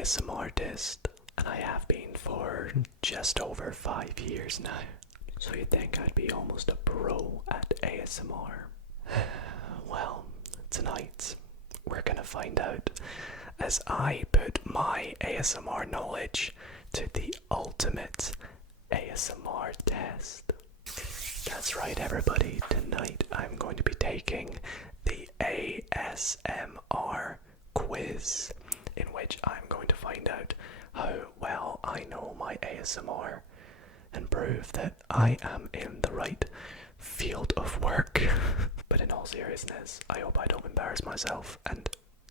ASMRtist, and I have been for just over 5 years now. So you'd think I'd be almost a pro at ASMR. Well, tonight we're gonna find out as I put my ASMR knowledge to the ultimate ASMR test. That's right, everybody. Tonight I'm going to be taking the ASMR quiz, in which I'm going to find out how well I know my ASMR and prove that I am in the right field of work. But in all seriousness, I hope I don't embarrass myself and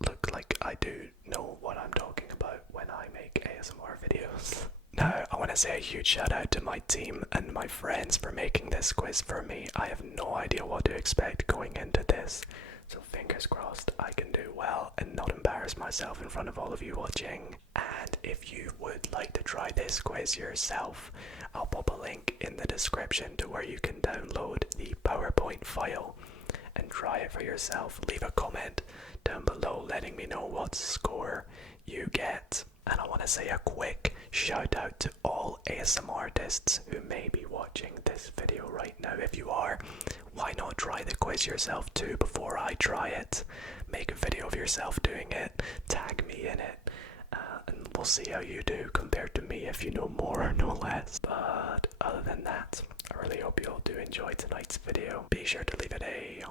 look like I do know what I'm talking about when I make ASMR videos. Now, I want to say a huge shout out to my team and my friends for making this quiz for me. I have no idea what to expect going into this, so fingers crossed I can do well and not embarrass myself in front of all of you watching. And if you would like to try this quiz yourself, I'll pop a link in the description to where you can download the PowerPoint file and try it for yourself. Leave a comment down below letting me know what score you get. And I want to say a quick shout out to all ASMRtists who may be watching this video right now. If you are, why not try the quiz yourself too before I try it? Make a video of yourself doing it, tag me in it, and we'll see how you do compared to me, if you know more or know less. But other than that, I really hope you all do enjoy tonight's video. Be sure to leave it a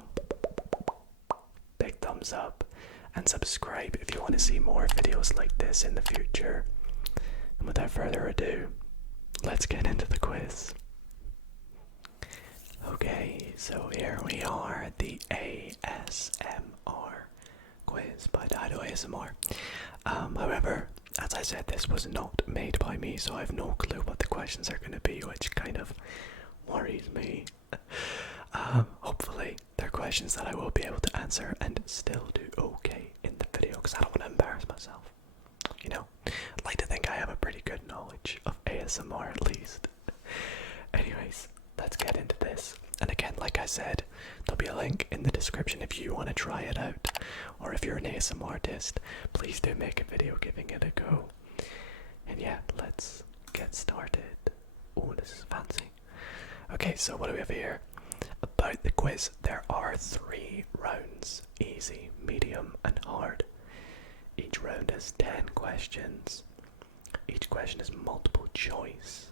big thumbs up and subscribe if you want to see more videos like this in the future. And without further ado, let's get into the quiz. Okay, so here we are, the ASMR quiz by Dido ASMR. However, as I said, this was not made by me, so I have no clue what the questions are going to be, which kind of worries me. Hopefully they're questions that I will be able to answer and still do okay in the video, because I don't want to embarrass myself. You know, I'd like to think I have a pretty good knowledge of ASMR at least. Anyways, let's get into this. And again, like I said, there'll be a link in the description if you want to try it out. Or if you're an ASMRtist, please do make a video giving it a go. And yeah, let's get started. Oh, this is fancy. Okay, so what do we have here? About the quiz, there are 3 rounds: easy, medium, and hard. Each round has 10 questions. Each question is multiple choice.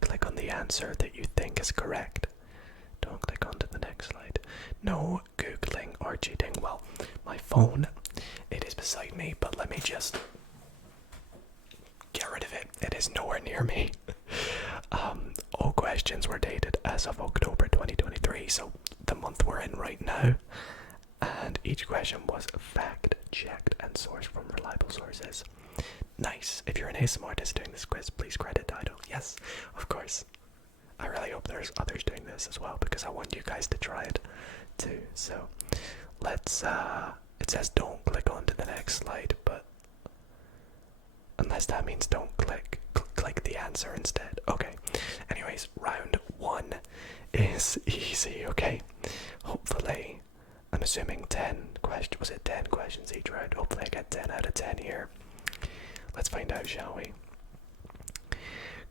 Click on the answer that you think is correct. Don't click onto the next slide. No Googling or cheating. Well, my phone, it is beside me, but let me just get rid of it. It is nowhere near me. All questions were dated as of October 2023, so the month we're in right now. And each question was fact-checked and sourced from reliable sources. Nice. If you're an ASMRtist doing this quiz, please credit Dido. Yes, of course. I really hope there's others doing this as well, because I want you guys to try it too. So let's, it says don't click on to the next slide, but unless that means don't click the answer instead. Okay. Anyways, round 1 is easy, okay? Hopefully, I'm assuming 10 questions. Was it 10 questions each round? Hopefully I get 10 out of 10 here. Let's find out, shall we?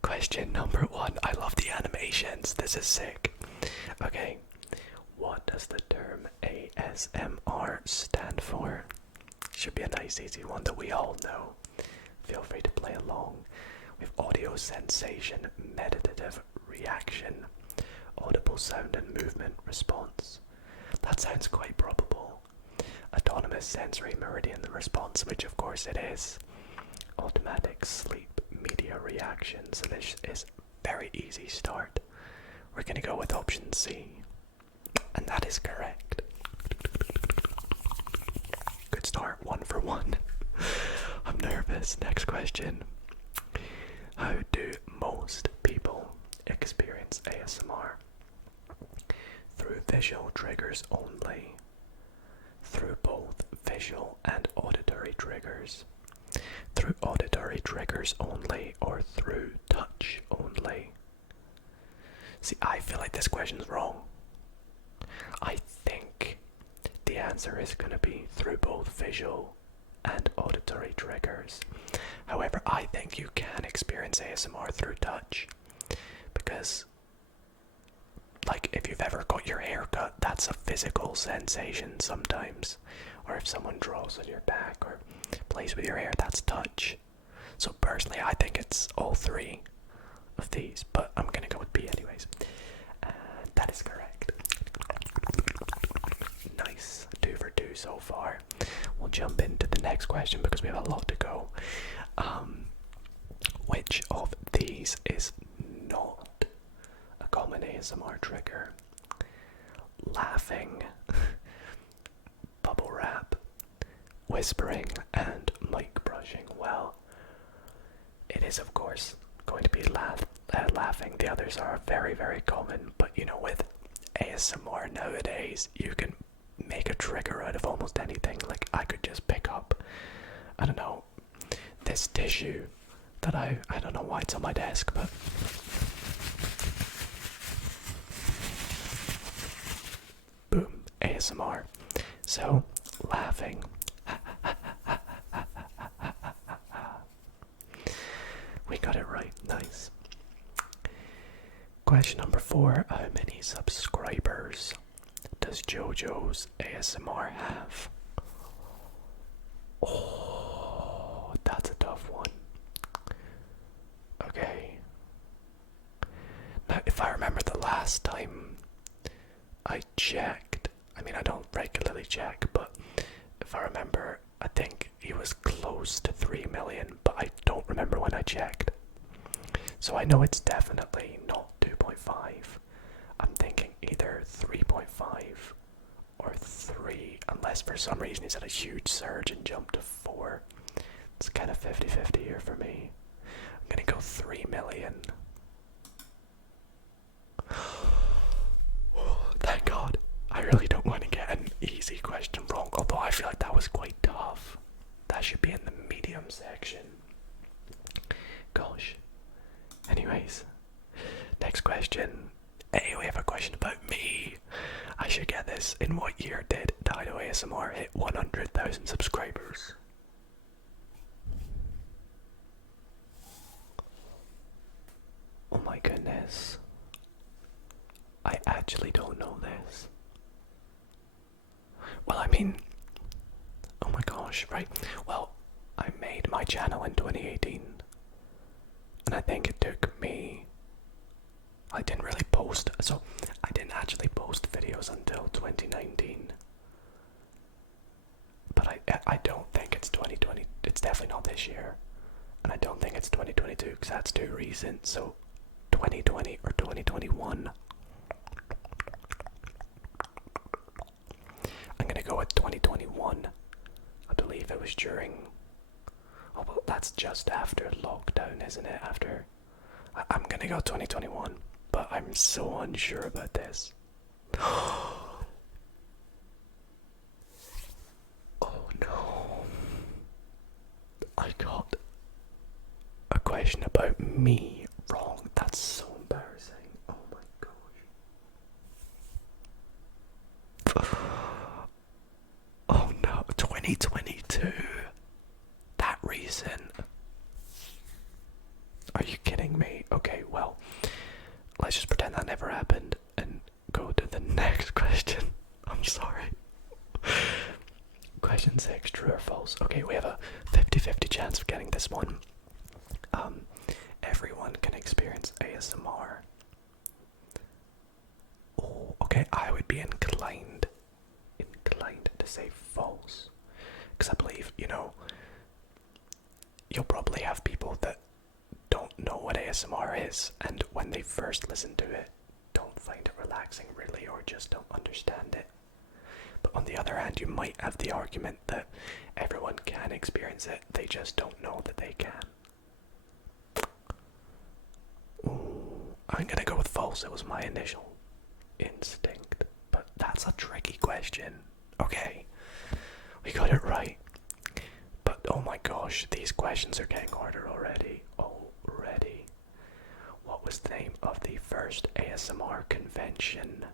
Question number 1. I love the animations. This is sick. Okay. What does the term ASMR stand for? Should be a nice easy one that we all know. Feel free to play along. We have audio sensation, meditative reaction, audible sound and movement response. That sounds quite probable. Autonomous sensory meridian response, which of course it is. Automatic sleep media reaction. So this is very easy start. We're going to go with option C. And that is correct. Good start, 1 for 1. I'm nervous. Next question. How do most people experience ASMR? Through visual triggers only, through both visual and auditory triggers, through auditory triggers only, or through touch only? See, I feel like this question's wrong. I think the answer is going to be through both visual and auditory triggers. However, I think you can experience ASMR through touch, because like if you've ever got your hair cut, that's a physical sensation sometimes. Or if someone draws on your back or plays with your hair, that's touch. So personally, I think it's all three of these, but I'm gonna go with B anyways. That is correct. Nice, 2 for 2 so far. We'll jump into the next question because we have a lot to go. Which of these is not a common ASMR trigger? Laughing, bubble wrap, whispering, and mic brushing. Well, it is of course going to be laughing. The others are very, very common, but you know, with ASMR nowadays, you can make a trigger out of almost anything. Like I could just pick up, I don't know, this tissue that I don't know why it's on my desk, but boom, ASMR. So laughing. We got it right. Nice. Question number 4. How many subscribers does JoJo's ASMR have? Oh, that's a tough one. Okay. Now, if I remember the last time I checked, I mean, I don't regularly check, but if I remember, I think he was close to 3 million, but I don't remember when I checked. So I know it's definitely not 2.5. I'm thinking either 3.5 or 3, unless for some reason he's had a huge surge and jumped to 4. It's kind of 50-50 here for me. I'm gonna go 3 million. Thank God. I really don't want to get an easy question wrong, although I feel like that was quite tough. That should be in the medium section. Gosh. Anyways, next question. Hey, we have a question about me. I should get this. In what year did Dido ASMR hit 100,000 subscribers? Oh my goodness. I actually don't know this. Well, I mean, oh my gosh, right. Well, I made my channel in 2018. And I think it took me, I didn't really post, so I didn't actually post videos until 2019. But I don't think it's 2020, it's definitely not this year. And I don't think it's 2022 because that's too recent, so 2020 or 2021. I'm gonna go with 2021. I believe it was during, oh well, that's just after lockdown, isn't it? After, I'm gonna go 2021, but I'm so unsure about this. Oh no. I got a question about me wrong. That's so embarrassing. Oh my gosh. Oh no, 2022? That recent? Are you kidding me? Okay, well, let's just pretend that never happened and go to the next question. I'm sorry. Question 6, true or false? Okay, we have a 50-50 chance of getting this one. Everyone can experience ASMR. Oh, okay, I would be inclined to say false. Because I believe, you know, you'll probably have people that don't know what ASMR is, and when they first listen to it, don't find it relaxing really, or just don't understand it. But on the other hand, you might have the argument that everyone can experience it, they just don't know that they can. Ooh, I'm gonna go with false. It was my initial instinct, but that's a tricky question. Okay, we got it right. But oh my gosh, these questions are getting harder already. Already. What was the name of the first ASMR convention?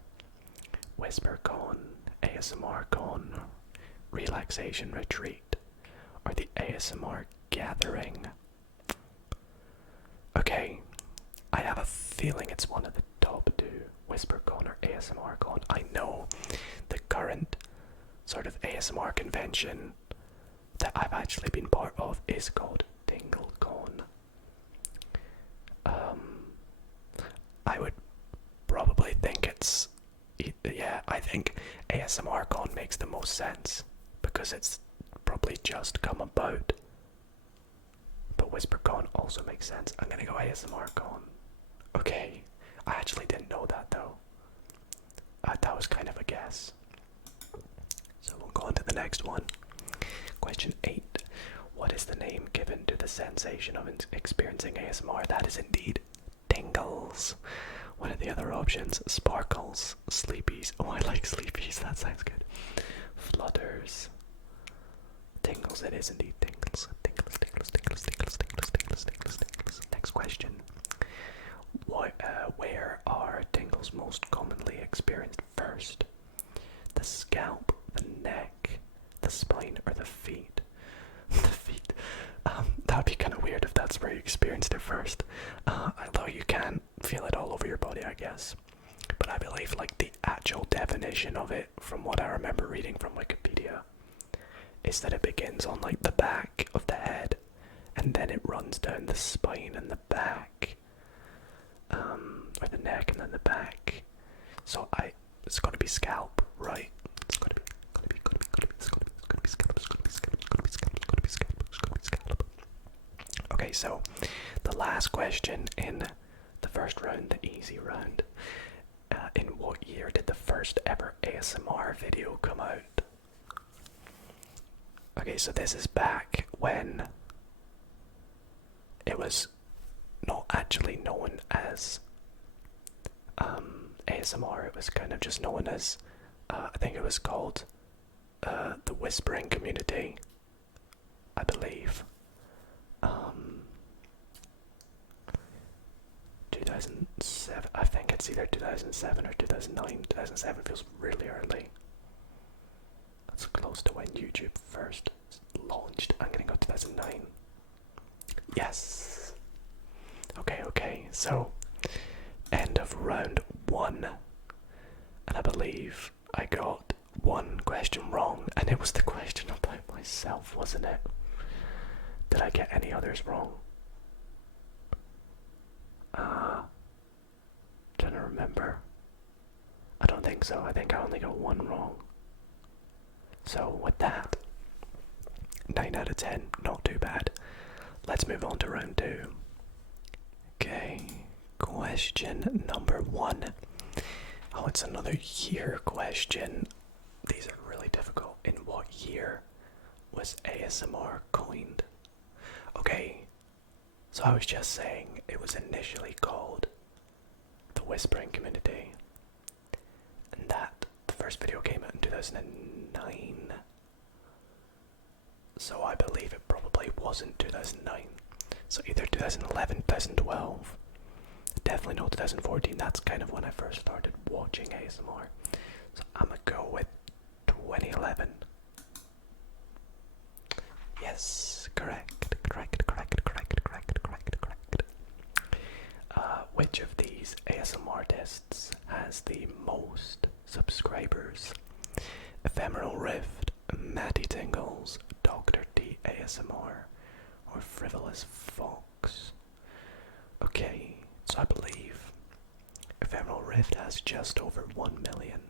WhisperCon, ASMRCon, Relaxation Retreat, or the ASMR gathering? Okay, I have a feeling it's one of the top two, WhisperCon or ASMRcon. I know the current sort of ASMR convention that I've actually been part of is called TingleCon. I would probably think it's, yeah, I think ASMRcon makes the most sense because it's probably just come about. But WhisperCon also makes sense. I'm gonna go ASMRcon. Okay, I actually didn't know that though. That was kind of a guess. So we'll go on to the next one. Question 8. What is the name given to the sensation of experiencing ASMR? That is indeed tingles. What are the other options? Sparkles, sleepies. Oh, I like sleepies. That sounds good. Flutters. Tingles. It is indeed tingles. Tingles, tingles, tingles, tingles, tingles, tingles, tingles, tingles. Next question. Where are tingles most commonly experienced first? The scalp, the neck, the spine, or the feet? The feet. That would be kind of weird if that's where you experienced it first. Although you can feel it all over your body, I guess. But I believe like the actual definition of it, from what I remember reading from Wikipedia, is that it begins on like the back of the head, and then it runs down the spine and the back, or the neck and then the back. So it's got to be scalp, right? It's got to be scalp. Okay, so the last question in the first round, the easy round. In what year did the first ever ASMR video come out? Okay, so this is back when it was not actually known as ASMR. It was kind of just known as, I think it was called the whispering community, I believe. 2007, I think it's either 2007 or 2009. 2007 feels really early. That's close to when YouTube first launched. I'm gonna go 2009. Yes! Okay, so end of round 1. And I believe I got one question wrong, and it was the question about myself, wasn't it? Did I get any others wrong? Trying to remember. I don't think so. I think I only got one wrong. So with that, 9 out of 10, not too bad. Let's move on to round 2. Okay, question number 1. Oh, it's another year question. These are really difficult. In what year was ASMR coined? Okay, so I was just saying it was initially called the Whispering Community, and that the first video came out in 2009. So I believe it probably wasn't 2009. So either 2011, 2012. Definitely not 2014. That's kind of when I first started watching ASMR. So I'm gonna go with 2011. Yes, correct. Which of these ASMRtists has the most subscribers? Ephemeral Rift, Matty Tingles, Dr. D ASMR, or Frivolous Fox? Okay, so I believe Ephemeral Rift has just over 1 million.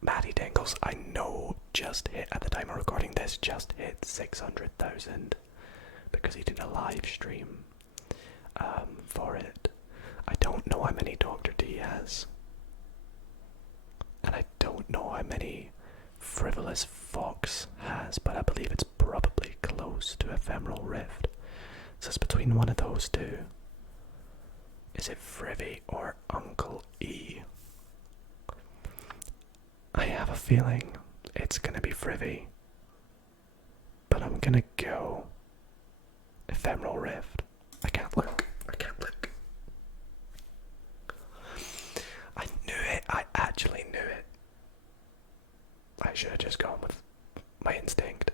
Matty Tingles, I know, just hit, at the time of recording this, just hit 600,000 because he did a live stream for it. I don't know how many Dr. D has, and I don't know how many Frivolous Fox has, but I believe it's probably close to Ephemeral Rift. So it's between one of those two. Is it Frivy or Uncle E? I have a feeling it's gonna be Frivy, but I'm gonna go Ephemeral Rift. I can't look. I knew it. I actually knew it. I should have just gone with my instinct.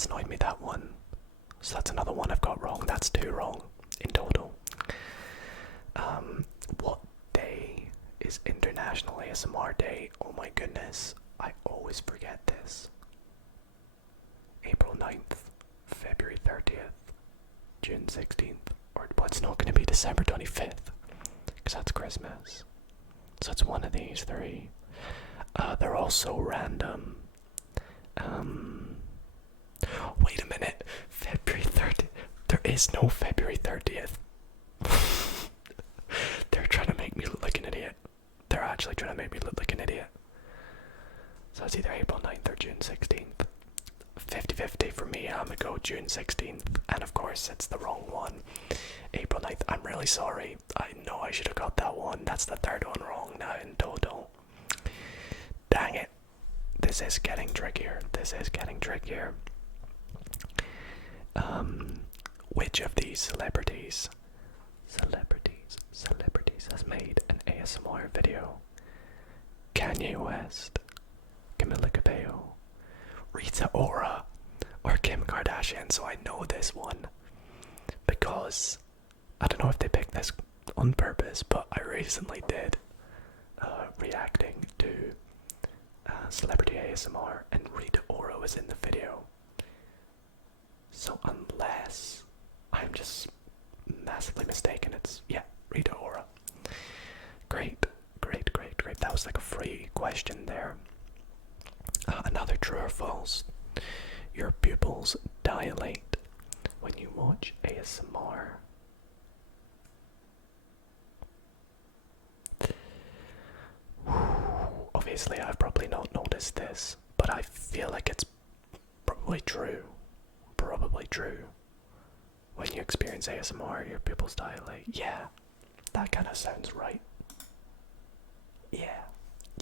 that's annoyed me, that one. So that's another one I've got wrong. That's 2 wrong in total. What day is International ASMR Day? Oh my goodness, I always forget this. April 9th, February 30th, June 16th, or it's not going to be December 25th, because that's Christmas. So it's one of these 3. They're all so random. Wait a minute, February 30th. There is no February 30th. They're trying to make me look like an idiot. They're actually trying to make me look like an idiot. So it's either April 9th or June 16th. 50-50 for me. I'm gonna go June 16th. And of course, it's the wrong one. April 9th. I'm really sorry. I know I should have got that one. That's the 3rd one wrong now in total. Dang it. This is getting trickier. This is getting trickier. Which of these celebrities has made an ASMR video? Kanye West, Camila Cabello, Rita Ora, or Kim Kardashian? So I know this one because I don't know if they picked this on purpose, but I recently did reacting to celebrity ASMR, and Rita Ora was in the video. So unless I'm just massively mistaken, it's, yeah, Rita Ora. Great. That was like a free question there. Another true or false. Your pupils dilate when you watch ASMR. Obviously, I've probably not noticed this, but I feel like it's probably true. Probably true. When you experience ASMR, your pupils dilate. Yeah, that kind of sounds right.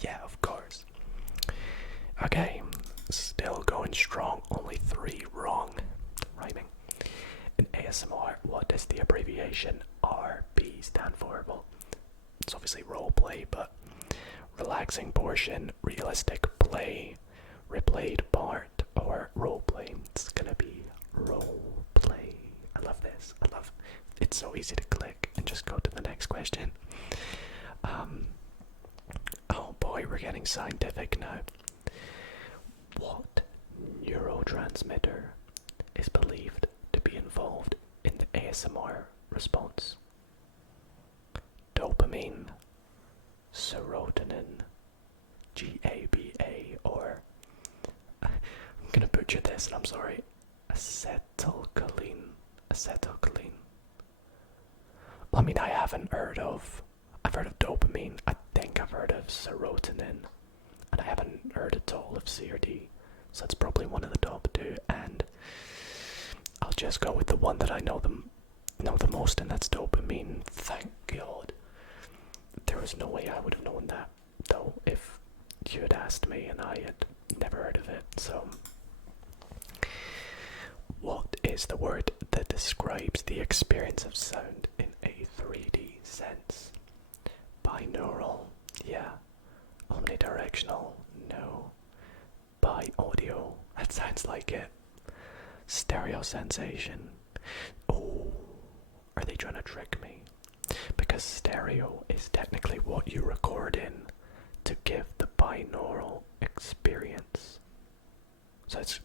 Yeah, of course. Okay, still going strong. Only 3 wrong. Rhyming. In ASMR, what does the abbreviation RP stand for? Well, it's obviously roleplay, but relaxing portion, realistic play, replayed part, or roleplay. It's gonna be roleplay. I love this. It's so easy to click and just go to the next question. Oh boy, we're getting scientific now. What neurotransmitter is believed to be involved in the ASMR response? Dopamine, serotonin, GABA, or I'm gonna butcher this and I'm sorry, acetylcholine. Well, I mean, I've heard of dopamine, I think I've heard of serotonin, and I haven't heard at all of C or D, so it's probably one of the top 2, and I'll just go with the one that I know the most, and that's dopamine. Thank God. There was no way I would have known that, though, if you had asked me and I had never heard of it. So, what is the word that describes the experience of sound in a 3D sense? Binaural, yeah. Omnidirectional, no. Bi-audio, that sounds like it. Stereo sensation. Oh, are they trying to trick me? Because stereo is technically what you record in to give the binaural experience. So it's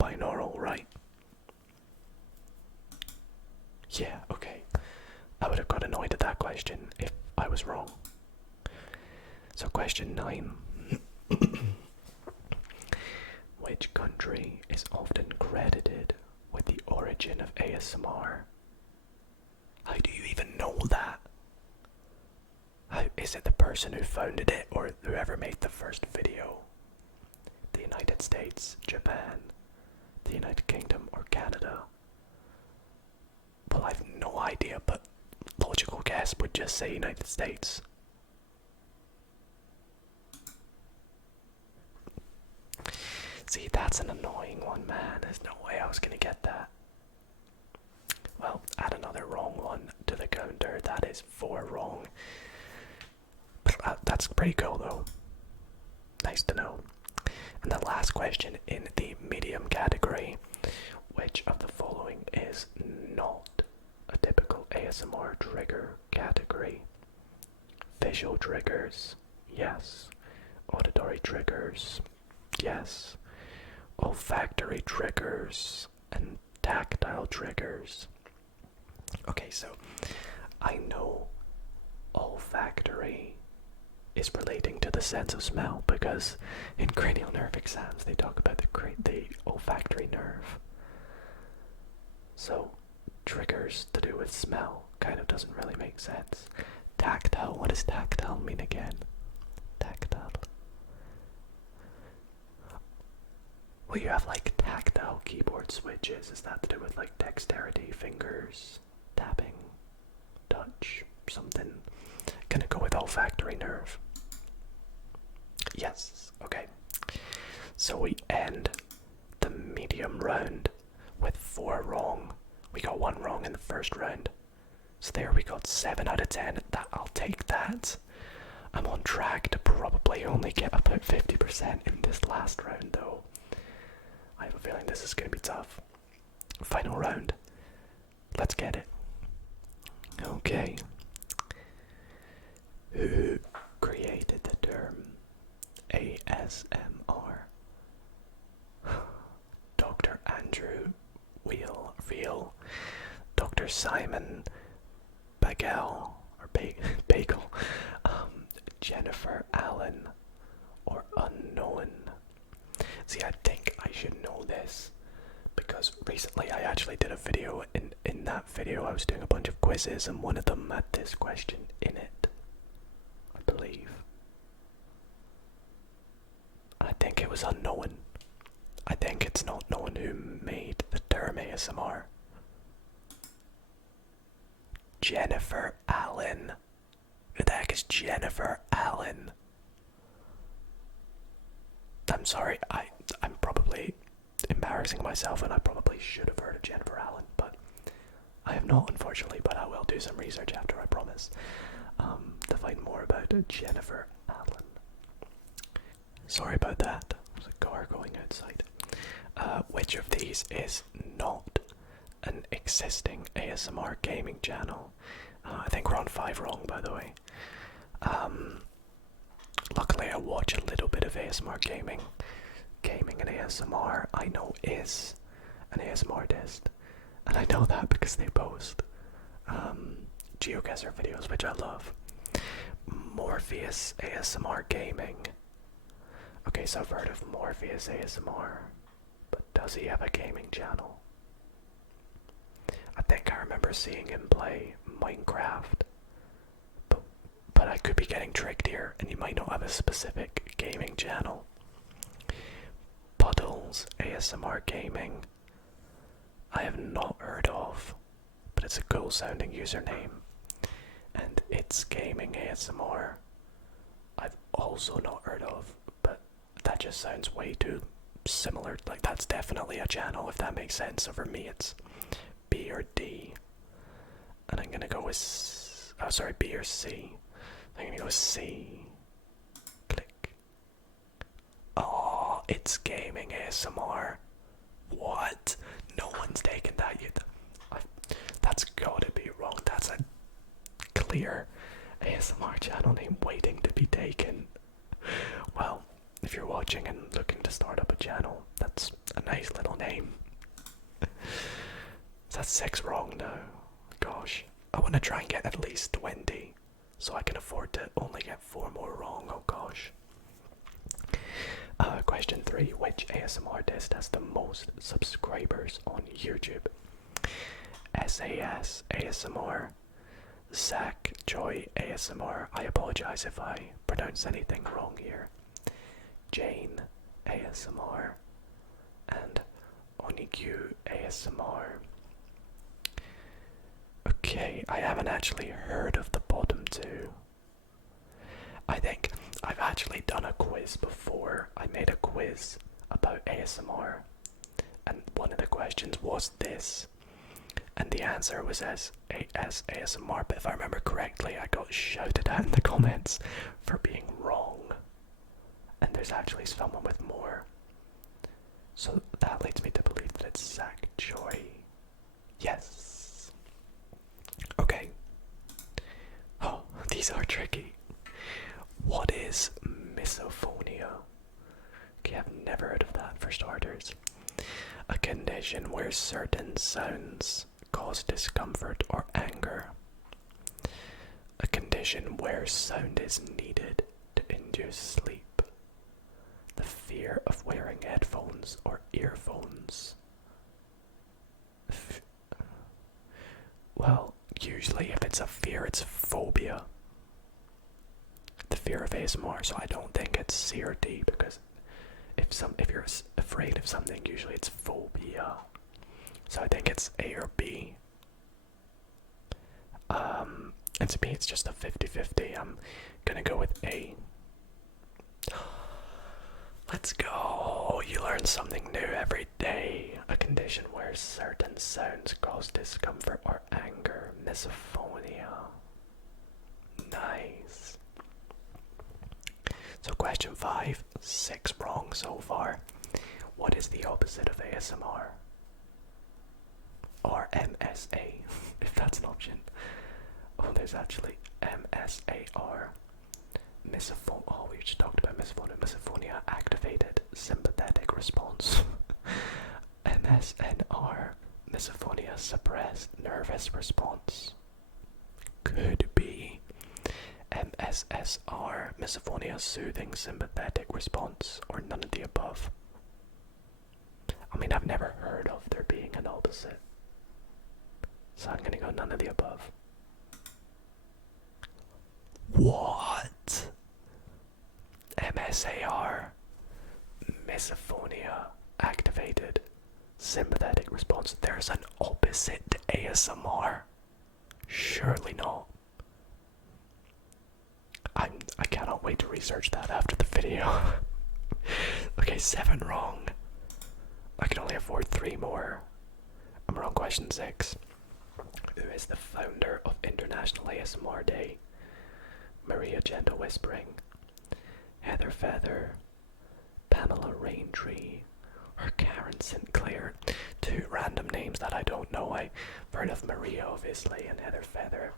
binaural, right? Yeah, okay. I would have got annoyed at that question if I was wrong. So question 9. Which country is often credited with the origin of ASMR? How do you even know that? Is it the person who founded it or whoever made the first video? The United States, Japan, the United Kingdom, or Canada? Well, I've no idea, but logical guess would just say United States. See, that's an annoying one, man. There's no way I was gonna get that. Well, add another wrong one to the counter. That is 4 wrong. But that's pretty cool, though. Nice to know. And the last question in the medium category. visual triggers, yes. Auditory triggers, yes. Olfactory triggers, and tactile triggers. Okay, so I know olfactory is relating to the sense of smell because in cranial nerve exams they talk about the olfactory nerve. So triggers to do with smell kind of doesn't really make sense. Tactile, what does tactile mean again? Tactile. Well, you have like tactile keyboard switches. Is that to do with like dexterity, fingers, tapping, touch, something? Gonna go with olfactory nerve. Yes, okay. So we end the medium round with 4 wrong. We got 1 wrong in the first round. So there we got 7 out of 10. I'll take that. I'm on track to probably only get about 50% in this last round though. I have a feeling this is going to be tough. Final round. Let's get it. Okay. Who created the term ASMR? Dr. Andrew Veal, Dr. Simon Bagel, or Bagel, Jennifer Allen, or unknown. See, I think I should know this because recently I actually did a video. In that video I was doing a bunch of quizzes and one of them had this question in it, I believe. I think it was unknown. I think it's not known who made the term ASMR. Jennifer Allen. Who the heck is Jennifer Allen? I'm sorry, I'm probably embarrassing myself and I probably should have heard of Jennifer Allen, but I have not, unfortunately, but I will do some research after, I promise, to find more about Jennifer Allen. Sorry about that. There's a car going outside. Which of these is not an existing ASMR gaming channel? I think we're on 5 wrong, by the way. Luckily I watch a little bit of ASMR gaming. Gaming and ASMR I know is an ASMRtist. And I know that because they post geoguessr videos, which I love. Morpheus ASMR Gaming. Okay, so I've heard of Morpheus ASMR, but does he have a gaming channel? I think I remember seeing him play Minecraft, but I could be getting tricked here, and he might not have a specific gaming channel. Puddles ASMR Gaming. I have not heard of, but it's a cool sounding username. And It's Gaming ASMR. I've also not heard of, but that just sounds way too similar. Like, that's definitely a channel, if that makes sense. So for me, it's B or D. And I'm gonna go with, oh sorry, B or C. I'm gonna go with C. Click. Oh, It's Gaming ASMR. What? No one's taken that yet. That's gotta be wrong. That's a clear ASMR channel name waiting to be taken. Well, if you're watching and looking to start up a channel, that's a nice little name. That's 6 wrong now. Gosh, I want to try and get at least 20 so I can afford to only get 4 more wrong. Oh gosh. Question 3. Which ASMRtist has the most subscribers on YouTube? SAS ASMR, Zach Joy ASMR. I apologize if I pronounce anything wrong here. Jane ASMR and Onigyu ASMR. Okay, I haven't actually heard of the bottom 2. I think I've actually done a quiz before. I made a quiz about ASMR, and one of the questions was this, and the answer was ASMR, but if I remember correctly, I got shouted at in the comments for being wrong, and there's actually someone with more, so that leads me to believe that it's Zach Joy. Yes. Okay. Oh, these are tricky. condition where certain sounds cause discomfort or anger. A condition where sound is needed to induce sleep. The fear of wearing headphones or earphones. Well, usually if it's a fear, it's phobia. The fear of ASMR, so I don't think it's C or D, because if you're afraid of something, usually it's phobia. So I think it's A or B. And to me, it's just a 50-50. I'm gonna go with A. Let's go! You learn something new every day. A condition where certain sounds cause discomfort or anger. Misophonia. Nice. So question 5, 6 wrong so far. What is the opposite of ASMR? Or MSA, if that's an option. Oh, there's actually MSAR. Misophonia. Oh, we just talked about misophonia. Misophonia, activated sympathetic response. MSNR, misophonia, suppressed nervous response. Could be MSSR, misophonia, soothing sympathetic response, or none of the above. I mean, I've never heard of there being an opposite, so I'm gonna go none of the above. What? MSAR, misophonia, activated sympathetic response. There's an opposite to ASMR. Surely not. I cannot wait to research that after the video. Okay, 7 wrong. I can only afford 3 more. I'm on question 6. Who is the founder of International ASMR Day? Maria Gentle Whispering, Heather Feather, Pamela Raintree, or Karen Sinclair. 2 random names that I don't know. I've heard of Maria, obviously, and Heather Feather,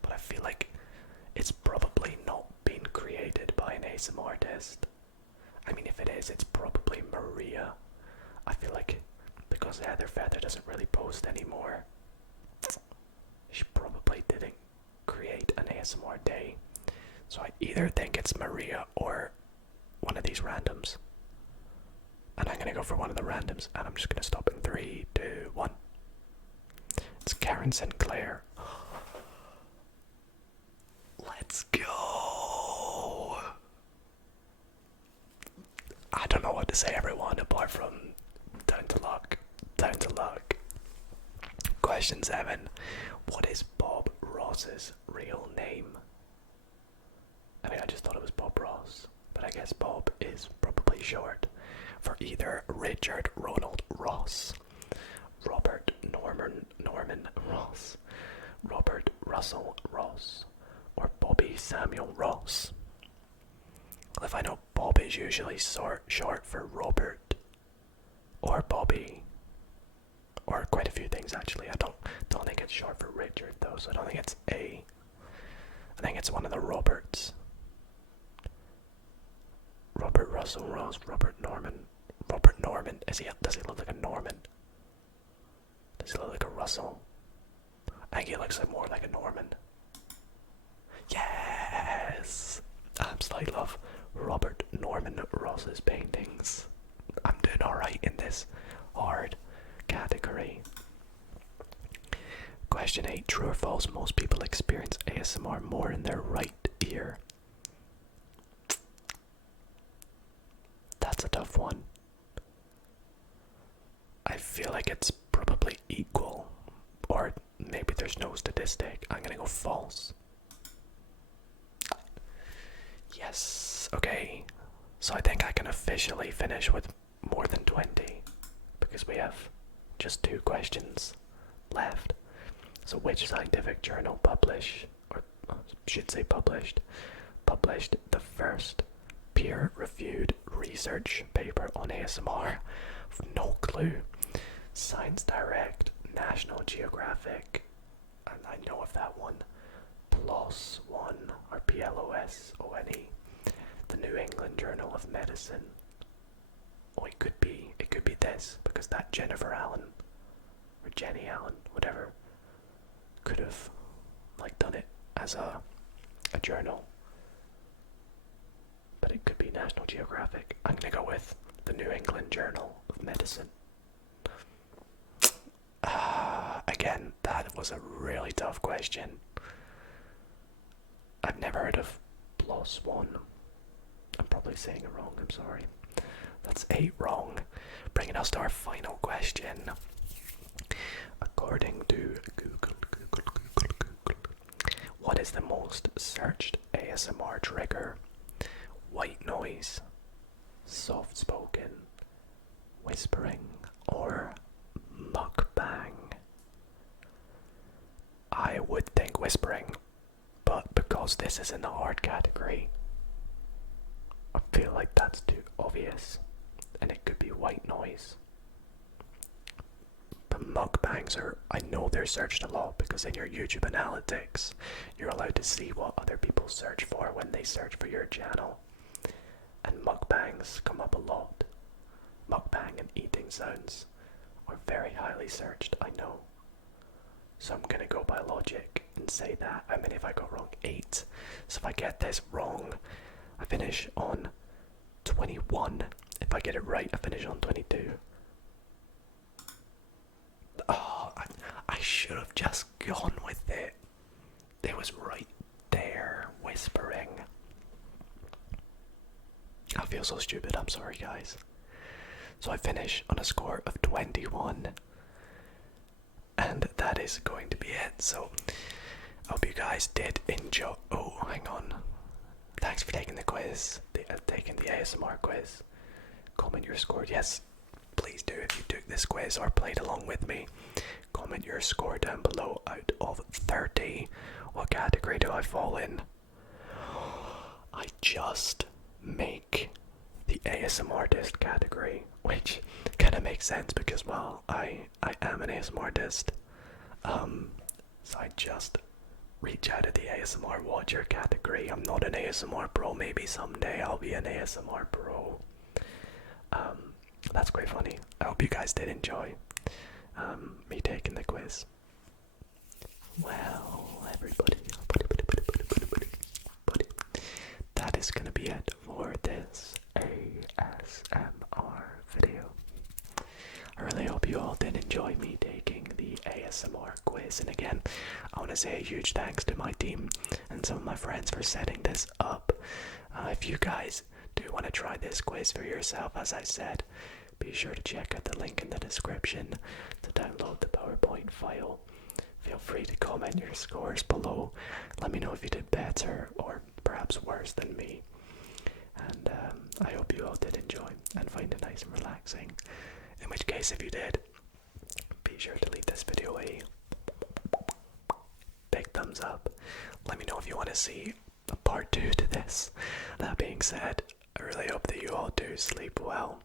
but I feel like it's probably not been created by an ASMRtist. I mean, if it is, it's probably Maria. I feel like because Heather Feather doesn't really post anymore, she probably didn't create an ASMR day. So I either think it's Maria or one of these randoms. And I'm gonna go for one of the randoms, and I'm just gonna stop in 3, 2, 1. It's Karen Sinclair. Let's go! I don't know what to say, everyone, apart from down to luck. Down to luck. Question 7. What is Bob Ross's real name? I mean, I just thought it was Bob Ross, but I guess Bob is probably short for either Richard Ronald Ross, Robert Norman Ross, Robert Russell Ross, or Bobby Samuel Ross. Well, if I know Bob is usually short for Robert or Bobby, or quite a few things actually. I don't think it's short for Richard though, so I don't think it's A. I think it's one of the Roberts. Robert Russell Ross, Robert Norman. Does he look like a Norman? Does he look like a Russell? I think he looks like more like a Norman. Yes! I absolutely love Robert Norman Ross's paintings. I'm doing alright in this hard category. Question 8. True or false? Most people experience ASMR more in their right ear. That's a tough one. I feel like it's probably equal, or maybe there's no statistic. I'm gonna go false. Yes, okay. So I think I can officially finish with more than 20, because we have just 2 questions left. So which scientific journal published the first peer-reviewed research paper on ASMR? No clue. Science Direct, National Geographic, and I know of that one. PLOS One, or PLOSONE, the New England Journal of Medicine. Oh, it could be this, because because that Jennifer Allen or Jenny Allen, whatever, could have like done it as a journal. But it could be National Geographic. I'm gonna go with the New England Journal of Medicine. Again, that was a really tough question. I've never heard of +1. I'm probably saying it wrong, I'm sorry. That's 8 wrong. Bringing us to our final question. According to Google, what is the most searched ASMR trigger? White noise, soft spoken, whispering, or mukbang? I would think whispering, but because this is in the hard category, I feel like that's too obvious, and it could be white noise. But mukbangs are, I know they're searched a lot because in your YouTube analytics, you're allowed to see what other people search for when they search for your channel. And mukbangs come up a lot. Mukbang and eating sounds are very highly searched, I know. So I'm gonna go by logic and say that. How many have I got wrong? 8. So if I get this wrong, I finish on 21. If I get it right, I finish on 22. Oh, I should have just gone with it. It was right there, whispering. I feel so stupid, I'm sorry guys. So I finish on a score of 21. And that is going to be it. So I hope you guys did enjoy. Oh, hang on. Thanks for taking the quiz, taking the ASMR quiz. Comment your score. Yes, please do if you took this quiz or played along with me. Comment your score down below. Out of 30, what category do I fall in? I just make the ASMRtist category, which kind of makes sense because, well, I am an ASMRtist. So I just reach out of the ASMR watcher category. I'm not an ASMR pro. Maybe someday I'll be an ASMR pro. That's quite funny. I hope you guys did enjoy me taking the quiz. Well, everybody, that is gonna be it for this ASMR video. I really hope you all did enjoy me taking the ASMR quiz, and again, I want to say a huge thanks to my team and some of my friends for setting this up. If you guys do want to try this quiz for yourself, as I said, be sure to check out the link in the description to download the PowerPoint file. Feel free to comment your scores below. Let me know if you did better or perhaps worse than me. And I hope you all did enjoy and find it nice and relaxing. In which case, if you did, be sure to leave this video a big thumbs up. Let me know if you want to see a part 2 to this. That being said, I really hope that you all do sleep well,